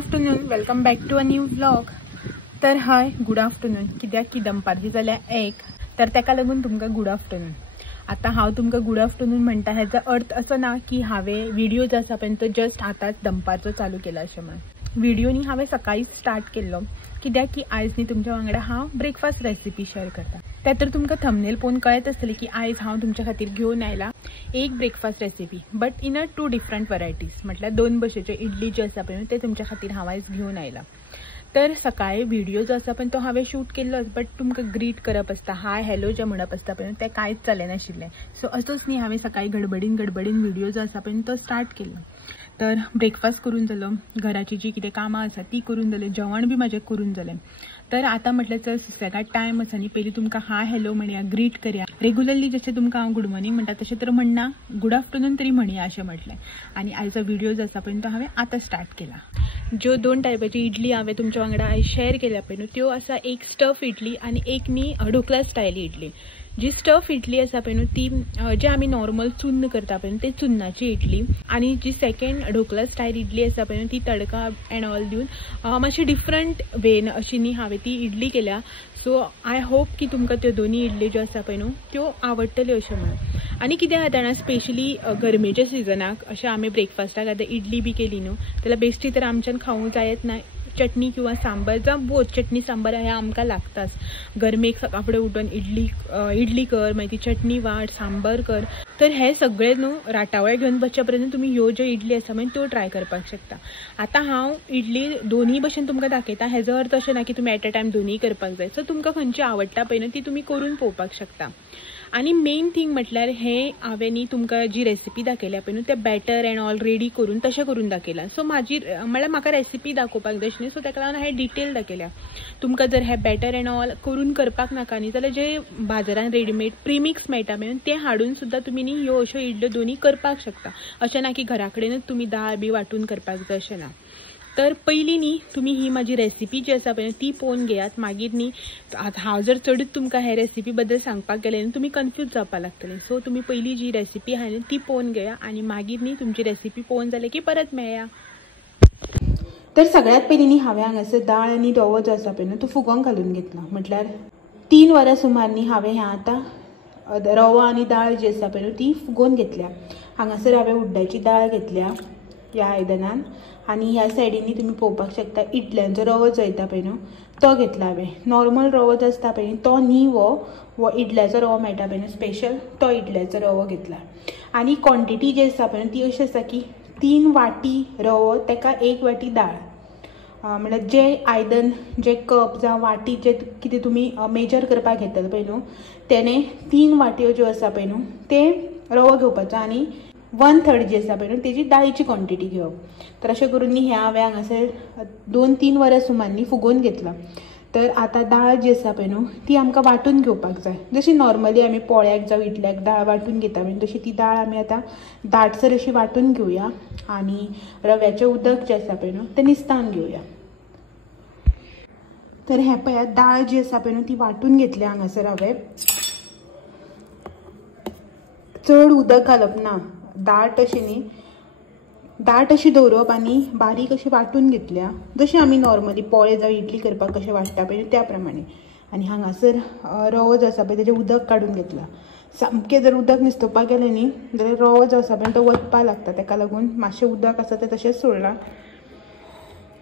Afternoon, welcome back to a new vlog. तर hi good afternoon, कित्याक की दनपारची जाल्या 1 तर ताका लागून तुमकां गुड आफ्टरनून। आता हांव तुमकां गुड आफ्टरनून म्हणटा हेजो अर्थ असो ना की हांवें व्हिडिओ जो आसा पळय तो जस्ट आतांच दनपारचो चालू केला अशें म्हणून। व्हिडिओ न्ही हांवें सकाळीच स्टार्ट केल्लो, कित्याक की आयज न्ही तुमच्या वांगडा हांव ब्रेकफास्ट रेसिपी शेअर करता। त्या तर तुमकां थंबनेल पळोवन कळत आसतलें की आयज हांव तुमच्या खातीर घेवन आयला एक breakfast recipe, but in a 2 different varieties. म्हटल्यार 2 भशेच्यो इडली ज्यो आसा पळय ते तुमच्या खातीर हांव आयज घेवन आयला। तर सकाळी व्हिडिओ जो आसा पळय तो हांवें शूट केल्लोच, बट तुमकां ग्रीट करप आसता, हाय हॅलो जे म्हणप आसता पळय तें कांयच जालें नाशिल्लें। सो असोच न्ही हांवें सकाळी गडबडीन व्हिडिओ जो आसा पळय तो स्टार्ट केल्लो। तर ब्रेकफास्ट करून जालो, घराची जी कितें कामां आसा ती करून जालें, जेवण बी म्हाजें करून जालें। तर आता म्हटल्यार चल सुसेगाद टायम आसा न्ही, पयलीं तुमकां हाय हॅलो म्हणया, ग्रीट करया। रेग्युलरली जशें तुमकां हांव गुड मॉर्निंग म्हणटा तशें तर म्हणना, गुड आफ्टरनून तरी म्हणया अशें म्हटलें। आनी आयचो व्हिडिओ जो आसा पळय तो हांवें आतां स्टार्ट केला। ज्यो 2 टायपाची इडली हांवें तुमच्या वांगडा आयज शेअर केल्या पळय त्यो आसा, एक स्टफ इडली आनी एक न्ही ढोकला स्टायल इडली। जी स्टफ इडली आसा पळय न्हू ती जे आमी नॉर्मल चुन्न करता पळय ते चुन्नाची इडली, आनी जी सेकंड ढोकला स्टायल इडली आसा पळय ती तडका एंड ऑल दिवन मातशी डिफरंट वेन अशी न्ही हांवें ती इडली केल्या। सो आय होप की तुमकां त्यो दोनी इडली ज्यो आसा पळय न्हू त्यो आवडटल्यो अशें म्हणून। आनी कितें जाता स्पेशली गरमेच्या सिजनाक अशें आमी ब्रेकफास्टाक आतां इडली बी केली न्हू जाल्यार बेश्टी तर आमच्यान खावंक जायत ना, चटणी किंवा सांबर जावं बोथ, चटणी सांबर हे आमकां लागताच। गरमेक सकाळ फुडें उठून इडली कर, मागीर ती चटणी वाट, सांबर कर, तर हे सगळे न्हू राटावळ घेवन बसच्या पर्यंत तुमी ह्यो ज्यो इडली आसा मागीर त्यो ट्राय करपाक शकता। आतां हांव इडली दोनी भशेन तुमकां दाखयता, हेजो अर्थ अशें ना की तुमी एट अ टायम दोनी करपाक जाय। सो तुमकां खंयची आवडटा पळय न्हू ती तुमी करून पळोवपाक शकता। आनी मेन थिंग म्हटल्यार हे हांवें न्ही तुमकां जी रेसिपी दाखयल्या पळय न्हू तें बॅटर एंड ऑल रेडी करून तशें करून दाखयलां। सो म्हजी म्हळ्यार म्हाका रेसिपी दाखोवपाक जाय न्ही, सो ताका लागून हांवें डिटेल दाखयल्या। तुमकां जर हे बॅटर एंड ऑल करून करपाक नाका न्ही जाल्यार जे बाजारांत रेडीमेड प्रीमिक्स मेळटा पळय तें हाडून सुद्दां तुमी न्ही ह्यो अश्यो इडल्यो दोनी करपाक शकता। अशें ना की घरा कडेनच तुमी दाळ बी वांटून करपाक जाय अशें ना। तर पयलीं न्ही तुमी ही म्हाजी रेसिपी जी आसा पळय ती पळोवन घेयात, मागीर न्ही हांव जर चडूच तुमकां हे रेसिपी बद्दल सांगपाक गेलें न्ही तुमी कन्फ्यूज जावपाक लागतलें। सो तुमी पयलीं जी रेसिपी आहा न्ही ती पळोवन घेया आनी मागीर न्ही तुमची रेसिपी पळोवन जालें की परत मेळया। तर सगळ्यात पयलीं न्ही हांवें हांगासर दाळ आनी रवो जो आसा पळय न्हू तो फुगोवंक घालून घेतला। म्हटल्यार 3 वरां सुमार न्ही हांवें ह्या आतां रवो आनी दाळ जी आसा पळय न्हू ती फुगोवन घेतल्या। हांगासर हांवें उड्डाची दाळ घेतल्या ह्या आयदनान, आनी ह्या सायडींनी तुमी पळोवपाक शकता इडल्यांचो रवो जो येता पळय न्हू तो घेतला हांवें। नॉर्मल रवो जो आसता पळय तो न्ही वो इडल्याचो रवो मेळटा पळय न्हू स्पेशल, तो इडल्याचो रवो घेतला। आनी क्वॉन्टिटी जी आसा पळय ती अशी आसा की 3 वाटी रवो ताका 1 वाटी दाळ। म्हळ्यार जे आयदन, जे कप जावं वाटी जे कितें तुमी मेजर करपाक घेतले पळय न्हू तेणे 3 वाटयो ज्यो आसा पळय न्हू ते रवो घेवपाचो आनी 1/3 जी आसा पळय न्हू तेजी दाळीची क्वॉन्टिटी घेवप। तर अशें करून न्ही हें हांवें हांगासर 2-3 वरां सुमार न्ही फुगोवन घेतला। तर आतां दाळ जी आसा पळय न्हू ती आमकां वांटून घेवपाक जाय, जशी नॉर्मली आमी पोळ्याक जावं इडल्याक दाळ वांटून घेता पळय तशी ती दाळ आमी आतां दाटसर अशी वांटून घेवया आनी रव्याचें उदक जें आसा पळय न्हू तें निस्तावन घेवया। तर हें पळयात दाळ जी आसा पळय न्हू ती वांटून घेतल्या हांगासर हांवें। चड उदक घालप ना, दाट अशी न्ही, दाट अशी दवरप आनी बारीक अशी वांटून घेतल्या, जशी आमी नॉर्मली पोळे जावं इडली करपाक कशें वांटता पळय त्या प्रमाणे। आनी हांगासर रवो जो आसा पळय तेजें उदक काडून घेतला। सामकें जर उदक निसतोवपाक गेलें न्ही जाल्यार रवो जो आसा पळय तो वचपाक लागता, ताका लागून मातशें उदक आसा तें तशेंच सोडलां।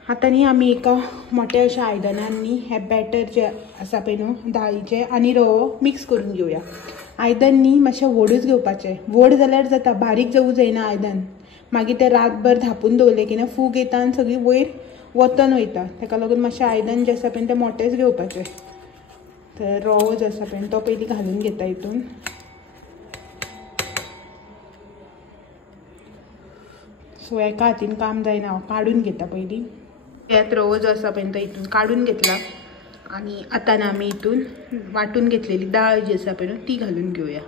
आतां न्ही आमी एका मोठ्या अशा आयदनान न्ही हें बॅटर जें आसा पळय न्हू दाळीचें आनी रवो मिक्स करून घेवया। आयदन न्ही मातशें व्हडूच घेवपाचें, व्हड जाल्यार जाता, बारीक जावूं जायना आयदन, मागीर तें रातभर धांपून दवरलें की ना फूग येता आनी सगळी वयर वतन वयता, ताका लागून मातशें आयदन जें आसा पळय तें मोठेंच घेवपाचें। तर रवो जो आसा पळय तो पयलीं घालून घेता हितून। सो एका हातीन काम जायना, हांव काडून घेता पयलीं। ह्यात रवो जो आसा पळय तो हितून काडून घेतला आनी आतां आमी हितून वांटून घेतलेली दाळ जी आसा पळय ती घालून घेवया।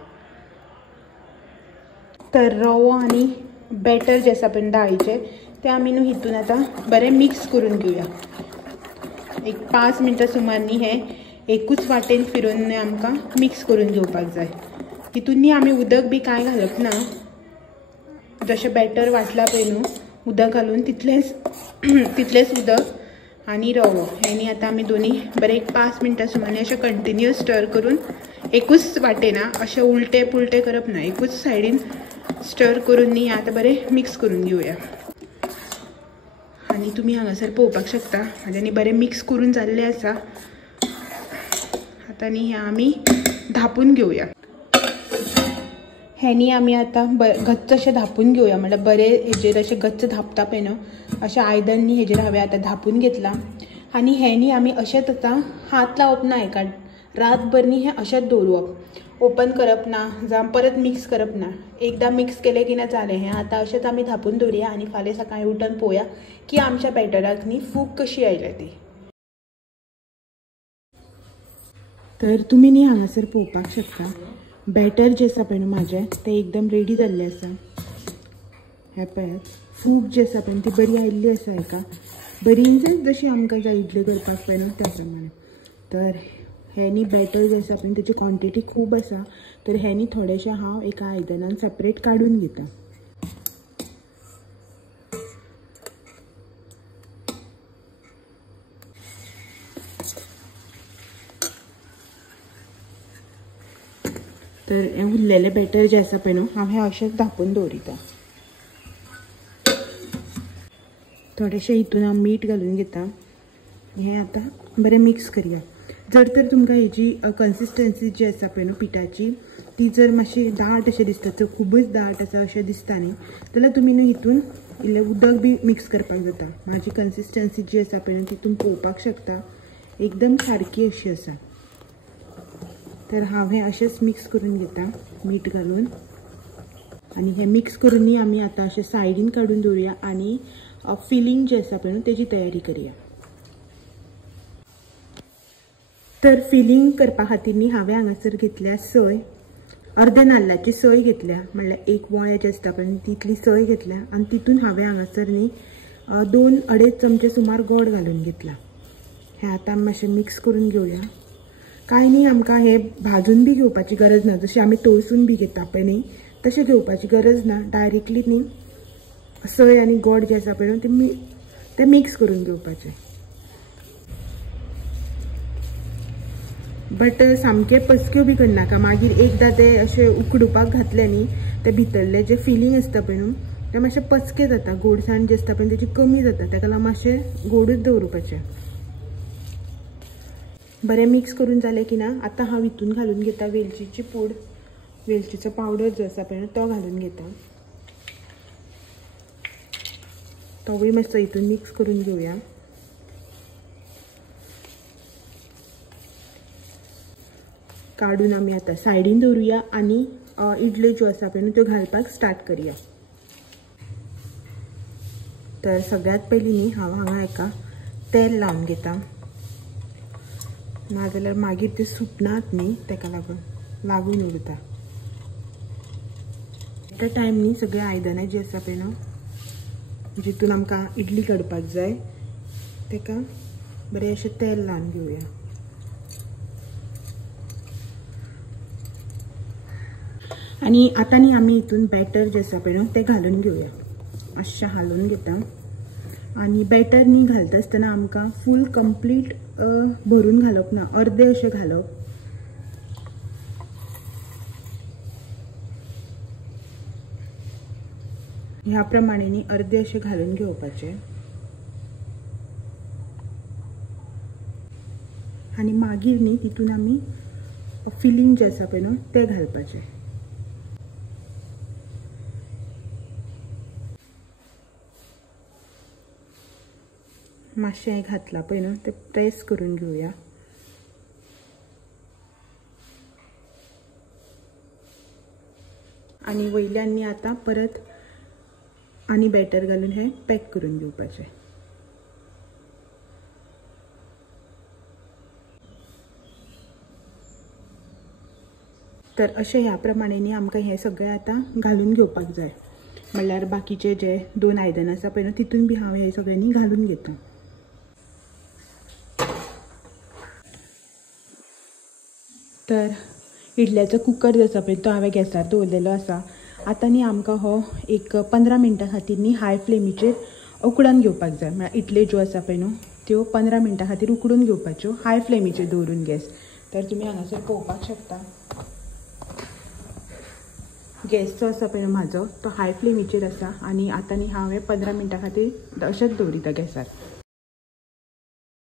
तर रवो आनी बॅटर जें आसा पळय दाळीचें तें आमी न्हू हितून आतां बरें मिक्स करून घेवया। एक 5 मिनटां सुमार न्ही हें एकूच वाटेन फिरोवन आमकां मिक्स करून घेवपाक जाय। हितून न्ही आमी उदक बी कांय घालप ना, जशें बॅटर वांटला पळय न्हू उदक घालून तितलेच उदक आणि रवो ह्यानी आता आमी दोन्ही बरे 5 मिनटां सुमार अशें कंटिन्यूअस स्टर करून एकूच वाटेना अशें उलटे पुलटे करप ना, एकूच सायडीन स्टर करून न्ही आता बरे मिक्स करून घेवया. आणि तुम्ही हांगासर पळोवपाक शकता म्हाज्यानी बरें मिक्स करून जाल्लें आसा. आता न्ही हे आमी धापून घेवया. ह्यानी आमी आता गच्च अशें धापून घेवया, म्हळ्यार बरे हेजेर अशें गच्च धापता पळय न्हू अशें आयदन हेजेर हांवें आतां धापून घेतला. आनी ह्यानी आमी अशेंच आतां हात लावप ना हेका, रातभर न्ही हें अशेंच दवरप, ओपन करप ना जावं परत मिक्स करप ना. एकदां मिक्स केलें की ना जालें. हें आतां अशेंच आमी धापून दवरया आनी फाल्यां सकाळीं उठून पळोवया की आमच्या बॅटराक न्ही फूग कशी आयल्या ती. तर तुमी न्ही हांगासर पळोवपाक शकता बॅटर जें आसा पळय न्हू म्हाजें तें एकदम रेडी जाल्लें आसा. हें पळयात फूग जी आसा पळय ती बरी आयिल्ली आसा हेका, बरी जशी आमकां जाय इडली करपाक पळय न्हू त्या प्रमाणे. तर हेनी बॅटर जें आसा पळय तेची क्वॉन्टिटी खूब आसा, तर हेनी थोडेशें हांव एका आयदनान सेपरेट काडून घेता. तर हें उरलेलें बॅटर जें आसा पळय न्हू हांव हें अशेंच धापून दवरिता. थोडेशें हितून हांव मीठ घालून घेता. हें आतां बरें मिक्स करया. जर तर तुमकां हेजी कन्सिस्टन्सी जी आसा पळय न्हू पिठाची ती जर मातशी दाट अशें दिसता, तर खूबच दाट आसा अशें दिसता न्ही, जाल्यार तुमी न्हू हितून इल्लें उदक बी मिक्स करपाक जाता. म्हाजी कन्सिस्टन्सी जी आसा पळय न्हू ती तुमी पळोवपाक शकता एकदम सारकी अशी आसा. तर हांव हें अशेंच मिक्स करून घेता मीठ घालून. आनी हें मिक्स करून न्ही आमी आतां अशें सायडीन काडून दवरुया आनी फिलिंग जी आसा पळय न्हू तेजी तयारी करया. तर फिलिंग करपा खातीर न्ही हांवें हांगासर घेतल्या सोय, अर्दे नाल्लाची सोय घेतल्या, म्हणल्यार एक वळे जे आसता पळय तितली सोय घेतल्या. आनी तितून हांवें हांगासर न्ही 2-2.5 चमचे सुमार गोड घालून घेतला. हें आतां मातशें मिक्स करून घेवया. कांय न्ही आमकां हें भाजून बी घेवपाची गरज ना, जशें आमी तळसून बी घेता पळय न्ही तशें घेवपाची गरज ना. डायरेक्टली न्ही सोय आनी गोड जे आसा पळय न्हू ते मिक्स करून घेवपाचें. बट सामके पचक्यो बी करनाका. मागीर एकदां ते अशें उकडुपाक घातले न्ही ते भितरले जे फिलींग आसता पळय न्हू ते मातशें पचके जाता, गोडसाण जी आसता पळय तेची कमी जाता, ताका लागून मातशें गोडूच दवरपाचें. बरें मिक्स करून जालें की ना आतां हांव हितून घालून घेता वेलचीची पूड, वेलचीचो पावडर जो आसा पळय तो घालून घेता. तोवूय मातसो हितून मिक्स करून घेवया. काडून आमी आतां सायडीन दवरुया आनी इडल्यो ज्यो आसा पळय न्हू त्यो घालपाक स्टार्ट करया. तर सगळ्यात पयलीं न्ही हांव हांगा एका तेल लावन घेता, नाजाल्यार मागीर ते सुटनात न्ही ताका लागून उरता. त्या टायम न्ही सगळे आयदनां जी आसा पळय न्हू जितून आमकां इडली काडपाक जाय ताका बरें अशें तेल लावन घेवया. आनी आतां न्ही आमी हितून बॅटर जें आसा पळय न्हू तें घालून घेवया. अशें हालोवन घेता. आनी बॅटर न्ही घालता आसतना आमकां फूल कंप्लीट भरून घालप ना, अर्दे अशें घालप. ह्या प्रमाणे न्ही अर्दे अशें घालून घेवपाचें. आनी मागीर न्ही तितून आमी फिलींग जें आसा पळय न्हू तें घालपाचें. मातशें घातला पळय न्हू ते प्रेस करून घेवया. आनी वयल्यान न्ही आतां परत आनी बॅटर घालून हें पॅक करून घेवपाचें. तर अशें ह्या प्रमाणे न्ही आमकां हें सगळें आतां घालून घेवपाक जाय. म्हणल्यार बाकीचे जे 2 आयदनां आसा पळय न्हू तितून बी हांव हें सगळें न्ही घालून घेता. तर इडल्याचो कुकर जो आसा पळय तो हांवें गॅसार दवरलेलो आसा आता न्ही आमकां हो एक 15 मिनटां खातीर न्ही हाय फ्लेमीचेर उकडून घेवपाक जाय। म्हळ्यार इडली ज्यो आसा पळय न्हू त्यो 15 मिनटां खातीर उकडून घेवपाच्यो हाय फ्लेमीचेर दवरून गॅस। तर तुमी हांगासर पळोवपाक शकता गॅस जो आसा पळय म्हाजो तो हाय फ्लेमीचेर आसा आनी आतां न्ही हांवें 15 मिनटां खातीर अशेंच दवरिता गॅसार।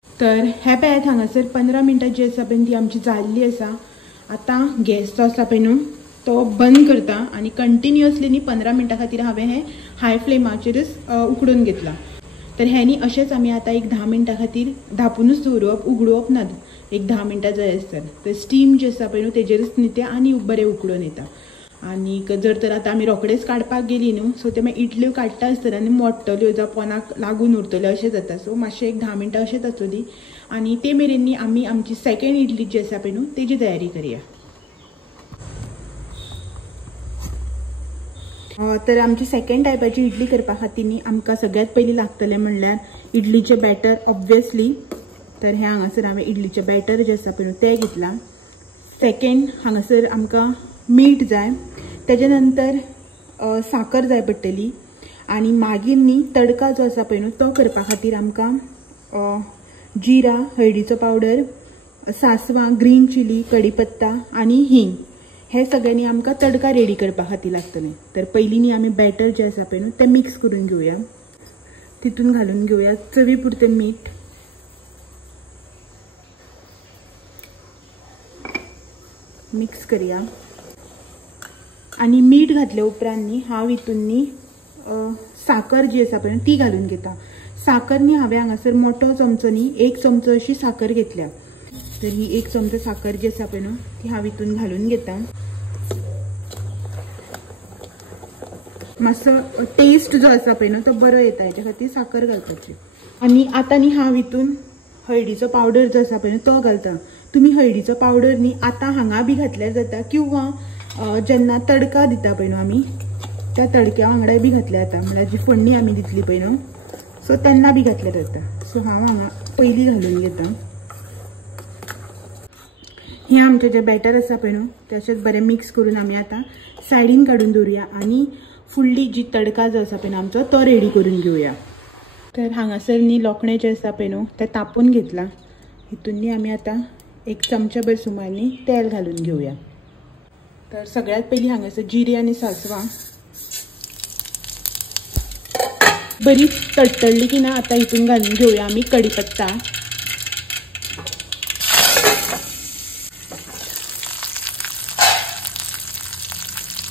तर हे पळयात हांगासर 15 मिनटां जी आसा पळय ती आमची जाल्ली आसा। आतां गॅस जो आसा पळय न्हू तो बंद करता आनी कंटिन्युअसली न्ही 15 मिनटां खातीर हांवें हें हाय फ्लेमाचेरच उकडून घेतला। तर हे न्ही अशेंच आमी आतां एक 10 मिनटां खातीर धांपूनच दवरप, उगडोवप ना। एक 10 मिनटां जाय आसतात तर स्टीम जी आसा पळय न्हू तेजेरच न्ही तें आनी बरें उकडून येता। आनीक जर तर आतां आमी रोखडेच काडपाक गेली न्हू सो ते मागीर इडल्यो काडटा आसतना न्ही मोडटल्यो जावं पोंदाक लागून उरतल्यो अशें जाता। सो मातशें एक 10 मिनटां अशेंच आसुनी आनी ते मेरेन न्ही आमी आमची सेकंड इडली जी आसा पळय न्हू तेजी तयारी करया। तर आमची सेकंड टायपाची इडली करपा खातीर न्ही आमकां सगळ्यात पयलीं लागतलें म्हणल्यार इडलीचें बॅटर ऑब्वियसली। तर हे हांगासर हांवें इडलीचें बॅटर जें आसा पळय न्हू तें घेतलां। सेकंड हांगासर आमकां मीठ जाय, तेजे नंतर साकर जाय पडटली आनी मागीर न्ही तडका जो आसा पळय न्हू तो करपा खातीर आमकां जिरा, हळदीचो पावडर, सासवां, ग्रीन चिली, कढीपत्ता आनी हींग हे सगळें न्ही आमकां तडका रेडी करपा खातीर लागतलें। तर पयलीं न्ही आमी बॅटर जें आसा पळय न्हू तें मिक्स करून घेवया। तितून घालून घेवया चवी पुरतें मीठ, मिक्स करया आनी मीठ घातल्या उपरांत न्ही हांव हितून न्ही साकर जी आसा पळय ती घालून घेता। साकर न्ही हांवें हांगासर मोठो चमचो न्ही 1 चमचो अशी साकर घेतल्या। तर ही 1 चमचो साकर जी आसा पळय न्हू ती हांव हितून घालून घेता। मातसो टेस्ट जो आसा पळय न्हू तो बरो येता हेच्या खातीर साकर घालपाची। आनी आतां न्ही हांव हितून हळदीचो पावडर जो आसा पळय न्हू तो घालता। तुमी हळदीचो पावडर न्ही आतां हांगा बी घातल्यार जाता किंवा जेन्ना तडका दिता पळय न्हू आमी त्या तडक्या वांगडा बी घातल्यार जाता। म्हळ्यार जी फोडणी आमी दितली पळय न्हू सो तेन्ना बी घातल्यार जाता। सो हांव हांगा पयलीं घालून घेता। हें आमचें जें बॅटर आसा पळय न्हू तें अशेंच बरें मिक्स करून आमी आतां सायडीन काडून दवरुया आनी फुडली जी तडका जो आसा पळय न्हू आमचो तो रेडी करून घेवया। तर हांगासर न्ही लोकणें जें आसा पळय न्हू तें तापोवन घेतलां। हितून न्ही आमी आतां 1 चमचा भर सुमार न्ही तेल घालून घेवया। तर सगळ्यात पयलीं हांगासर जिरे आनी सासवां बरी तडतडली की ना आतां हितून घालून घेवया आमी कढीपत्ता,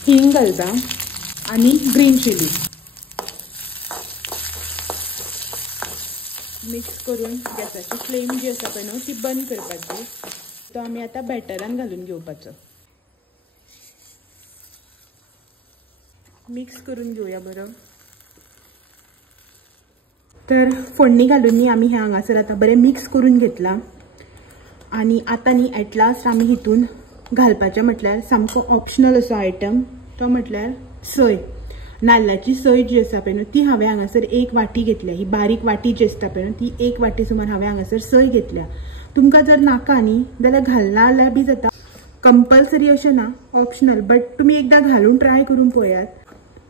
हिंग घालता आनी ग्रीन चिली मिक्स करून गॅसाची फ्लेम जी आसा पळय न्हू ती बंद करपाची। तो आमी आतां बॅटरान घालून घेवपाचो। मिक्स करून घेवया बरो। तर फोडणी घालून न्ही आमी हे हांगासर आतां बरें मिक्स करून घेतलां आनी आतां न्ही एट लास्ट आमी हितून घालपाचें म्हटल्यार सामको ऑप्शनल असो आयटम तो म्हटल्यार सोय। नाल्लाची सोय जी आसा पळय न्हू ती हांवें हांगासर 1 वाटी घेतल्या। ही बारीक वाटी जी आसता पळय न्हू ती 1 वाटी सुमार हांवें हांगासर सोय घेतल्या। तुमकां जर नाका न्ही जाल्यार घालना जाल्यार बी जाता, कंपल्सरी अशें ना, ऑप्शनल। बट तुमी एकदां घालून ट्राय करून पळयात।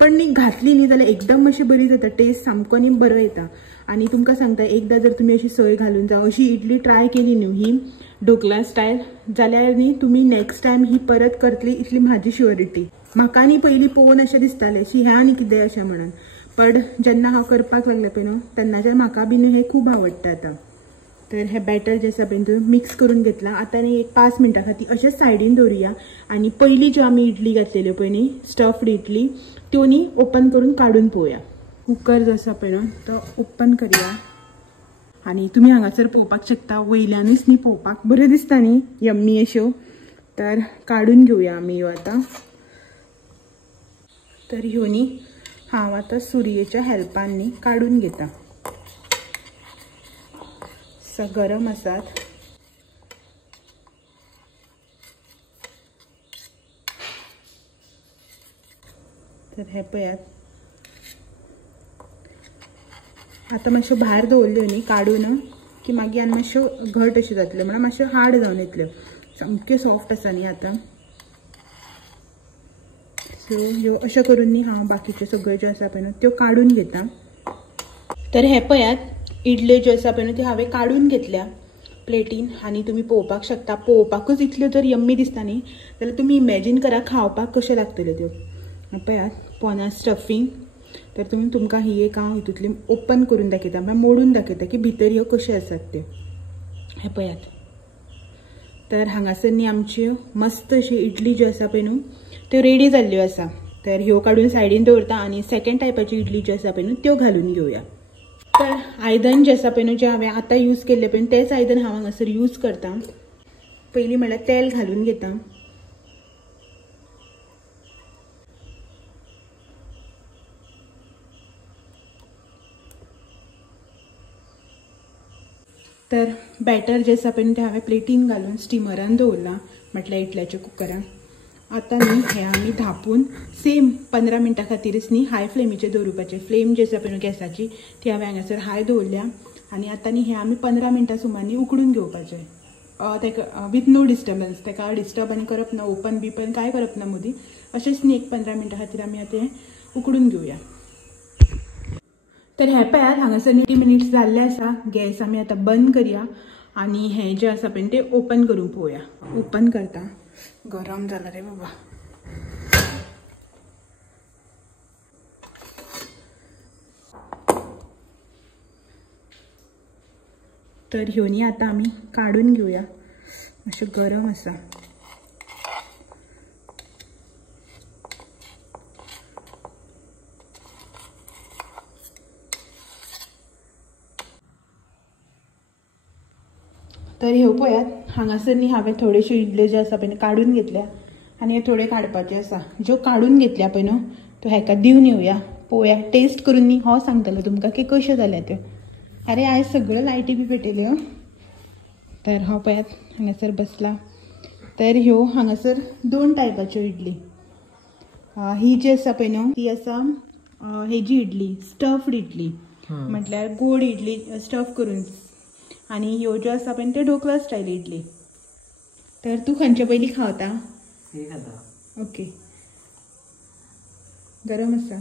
पण न्ही घातली न्ही जाल्यार एकदम अशी बरी जाता, टेस्ट सामको न्ही बरो येता। आनी तुमकां सांगता एकदां जर तुमी अशी सोय घालून जावं अशी इडली ट्राय केली न्हू ही ढोकला स्टायल जाल्यार न्ही तुमी नेक्स्ट टायम ही परत करतली इतली म्हाजी श्युअरिटी। म्हाका न्ही पयलीं पळोवन अशें दिसतालें शी ह्या आनी कितें अशें म्हणून, पण जेन्ना हांव करपाक लागलें पळय न्हू तेन्नाच्यान म्हाका बी न्ही हें खूब आवडटा आतां। तर हे बॅटर जें आसा पळय मिक्स करून घेतलां। आतां न्ही एक 5 मिनटां खातीर अशेंच सायडीन दवरुया आनी पयलीं ज्यो आमी इडली घातलेल्यो पळय न्ही स्टफ्ड इडली त्यो न्ही ओपन करून काडून पळोवया। कुकर जो आसा पळय न्हू तो ओपन करया आनी तुमी हांगासर पळोवपाक शकता वयल्यानूच न्ही पळोवपाक बऱ्यो दिसता न्ही यम्मी अश्यो। तर काडून घेवया आमी ह्यो आतां। तर ह्यो न्ही हांव आतां सुरयेच्या हेल्पान न्ही काडून घेता। गरम आसात। तर हे पळयात आतां मातश्यो भायर दवरल्यो न्ही काडून की मागीर आनी मातश्यो घट अश्यो जातल्यो, म्हळ्यार मातश्यो हार्ड जावन येतल्यो। सामक्यो सॉफ्ट आसा न्ही आतां। ह्यो अशें करून न्ही हांव बाकीच्यो सगळ्यो ज्यो आसा पळय न्हू त्यो काडून घेता. तर हे पळयात इडल्यो ज्यो आसा पळय न्हू त्यो हांवें काडून घेतल्या प्लेटीन आणि तुम्ही पळोवपाक शकता. पळोवपाकूच इतल्यो जर यम्मी दिसता न्ही जाल्यार तुमी इमॅजीन करा खावपाक कशें लागतल्यो त्यो. पळयात पोना स्टफींग. तर तुमकां ही एक हांव हितूंतली ओपन करून दाखयता म्हळ्यार मोडून दाखयता की भितर ह्यो कश्यो आसात त्यो. हे पळयात. तर हांगासर न्ही आमच्यो मस्त अशी इडली ज्यो आसा पळय न्हू त्यो रेडी जाल्ल्यो आसा. तर ह्यो काडून सायडीन दवरता आणि सेकंड टायपाची इडली ज्यो आसा पळय न्हू त्यो घालून घेवया. तर आयदन जे आसा पळय न्हू जे हांवें आतां यूज केल्ले पळय तेच आयदन हांव हांगासर यूज करता. पयलीं म्हळ्यार तेल घालून घेता. तर बॅटर जे आसा पळय तें हांवें प्लेटीन घालून स्टिमरान दवरलां म्हटल्यार इडल्याच्या कुकरान. आतां न्ही हें आमी धापून सेम 15 मिनटां खातीरच न्ही हाय फ्लेमीचेर दवरपाचें. फ्लेम जी आसा पळय न्हू गॅसाची ती हांवें हांगासर हाय दवरल्या आनी आतां न्ही हें आमी 15 मिनटां सुमार न्ही उकडून घेवपाचें. तेका विथ नो डिस्टर्बन्स. तेका डिस्टर्ब आनी करप ना, ओपन बिपन कांय करप ना मदीं. अशेंच न्ही एक 15 मिनटां खातीर आमी आतां हें उकडून घेवया. तर हे पळयात हांगासर 20 मिनिट्स जाल्ले आसा. गॅस आमी आतां बंद करया आनी हें जें आसा पळय तें ओपन करून पळोवया. ओपन करता. गरम जाला रे बाबा. तर ह्यो न्ही आतां आमी काडून घेवया. मातशें गरम आसा. तर ह्यो पळयात हांगासर न्ही हांवें थोड्योश्यो इडल्यो ज्यो आसा पळय काडून घेतल्या आनी हे थोड्यो काडपाच्यो आसा. ज्यो काडून घेतल्या पळय न्हू त्यो हेका दिवन येवया. पळोवया टेस्ट करून न्ही हो सांगतलो तुमकां की कश्यो जाल्या त्यो. अरे आयज सगळ्यो लायटी बी पेटयल्यो. तर हो पळयात हांगासर बसला. तर ह्यो हांगासर 2 टायपाच्यो इडली. ही जी आसा पळय न्हू ती आसा हेजी इडली स्टफ्ड इडली म्हटल्यार गोड इडली स्टफ करून. आणि ह्यो ज्यो आसा पळय त्यो ढोकळा स्टायल इडली. तर तूं खंयचे पयलीं खावता? हे खाता. ओके. गरम आसा.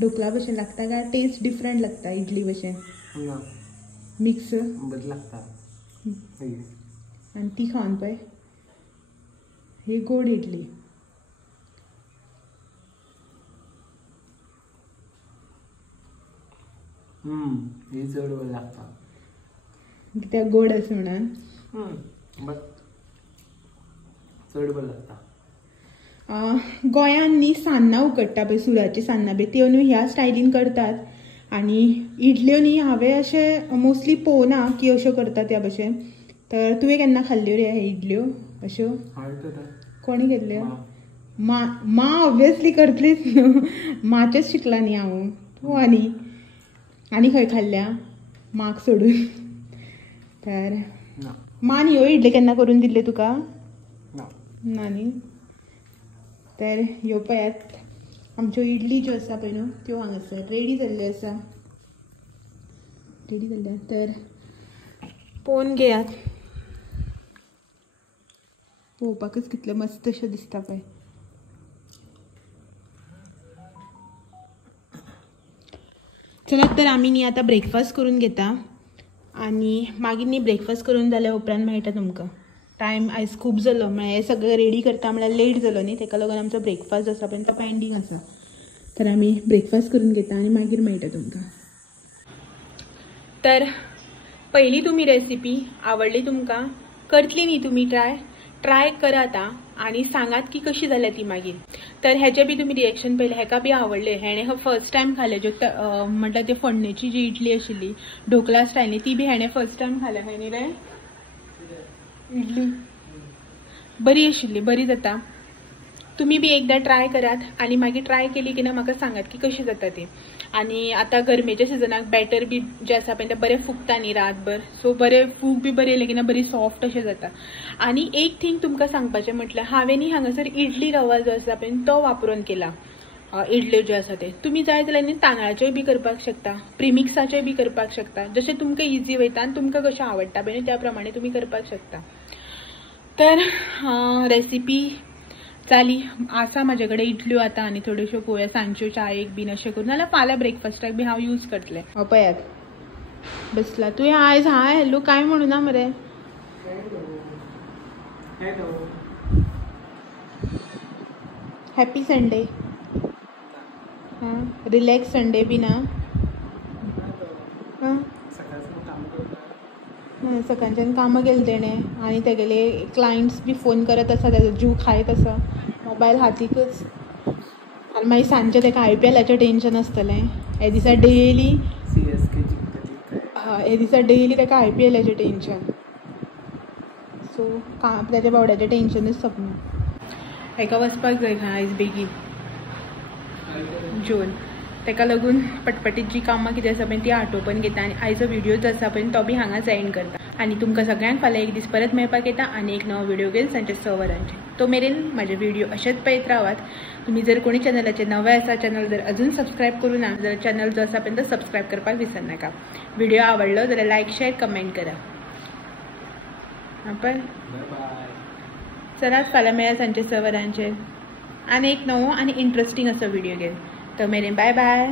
ढोकळा भशेन लागता काय टेस्ट डिफरंट लागता इडली भशेन? मिक्स बरें लागता. आनी ती खावन पळय ही गोड इडली. ही चड बरें लागता. कित्याक गोड आसा म्हणून? बट चड बरें लागता. गोंयान न्ही सान्नां उकडटा पळय सुराची सान्नां बी त्यो न्ही ह्या स्टायलीन करतात. आनी इडल्यो न्ही हांवें अशें मोस्टली पळोवना की अश्यो करतात त्या भशेन. तर तुवें केन्ना खाल्ल्यो रे हे इडल्यो अश्यो? कोणी केल्ल्यो? मा ऑब्वियसली करतलीच न्हू. माचेच शिकला न्ही हांव. तूं आनी खंय खाल्ल्या माक सोडून? तर मान ह्यो इडली केन्ना करून दिल्ल्यो तुका? ना न्ही. तर ह्यो पळयात आमच्यो इडली ज्यो आसा पळय न्हू त्यो हांगासर रेडी जाल्ल्यो आसा. रेडी जाल्ल्या. तर पळोवन घेयात. पळोवपाकच कितल्यो मस्त अश्यो दिसता पळय. चलत तर आमी न्ही आतां ब्रेकफास्ट करून घेता आनी मागीर न्ही ब्रेकफास्ट करून जाल्या उपरांत मेळटा तुमकां. टायम आयज खूब जालो म्हळ्यार हे सगळें रेडी करता म्हळ्यार लेट जालो न्ही ताका लागून आमचो ब्रेकफास्ट आसा पळय तो पेंडींग आसा. तर आमी ब्रेकफास्ट करून घेता आनी मागीर मेळटा तुमकां. तर पयली तुमी रेसिपी आवडली तुमकां करतली न्ही तुमी ट्राय करात आनी सांगात की कशी जाल्या ती मागीर. तर हेचे बी तुमी रिएक्शन पयले हेका बी आवडले. हेणें फर्स्ट टायम खाल्ले ज्यो म्हटल्यार ते फोडणेची जी इडली आशिल्ली ढोकळा स्टायलनी ती बी हेणें फर्स्ट टायम खाल्या. खंय न्ही रे इडली बरी आशिल्ली. बरी जाता. तुमी बी एकदां ट्राय करात आनी मागीर ट्राय केली की ना म्हाका सांगात की कशी जाता ती. आनी आतां गरमेच्या सिजनाक बॅटर बी जे आसा पळय तें बरें फुगता न्ही रातभर. सो बरें फूग बी बरें येलें की ना बरी सॉफ्ट अशें जाता. आनी एक थिंग तुमकां सांगपाचें म्हटल्यार हांवें न्ही हांगासर इडली रवा जो आसा पळय तो वापरून केला. इडल्यो ज्यो आसा ते तुमी जाय जाल्यार न्ही तांदळाच्योय बी करपाक शकता, प्रिमिक्साच्योय बी करपाक शकता. जशें तुमकां इजी वयता आनी तुमकां कशें आवडटा पळय त्या प्रमाणे तुमी करपाक शकता. तर रेसिपी जाली आसा माझ्याकडे इडल्यो आता आणि थोड्योश्यो पोळ्या सांजच्यो चायेक बीन अशें करून नाल्यार फाल्यां ब्रेकफास्टाक बी हांव यूज करतलें. पळयात बसला तुवें आयज हाय हॅलो काय म्हणू ना मरे. Happy Sunday. रिलॅक्स संडे बी ना. सकाळच्यान कामां गेले तेणें आनी तेगेले क्लायंट्स बी फोन करत आसा तेजो जीव खायत आसा मोबायल हातीकच. आनी मागीर सांजचें तेका IPLाचें टेंशन आसतलें. हे दिसा डेली तेका IPLाचें टेंशन. सो तेज्या बावड्याचें टेंशनूच सोंपना. हेका वचपाक जाय खंय आयज बेगीन जेवन. तेका लागून पटपटीत जी कामां कितें आसा पळय ती आटोपन घेता आनी आयचो व्हिडिओ जो आसा पळय तो बी हांगाच एंड करता. आनी तुमकां सगळ्यांक फाल्यां एक दीस परत मेळपाक येता आनी एक नवो व्हिडिओ घेवन सांजचे 6 वरांचेर. तो मेरेन म्हाजे व्हिडिओ अशेंच पळयत रावात. तुम्ही जर कोणी चॅनलाचेर नवे आसा चॅनल जर अजून सबस्क्रायब करूं ना जाल्यार चॅनल जो आसा पळय तो सबस्क्रायब करपाक विसरनाका. व्हिडिओ आवडलो जाल्यार लायक शेअर कमेंट करा. आपण चलात फाल्यां मेळया सांजचे 6 वरांचेर आनी एक नवो आनी इंट्रस्टींग असो व्हिडिओ घेवन. तो मेरेन बाय बाय.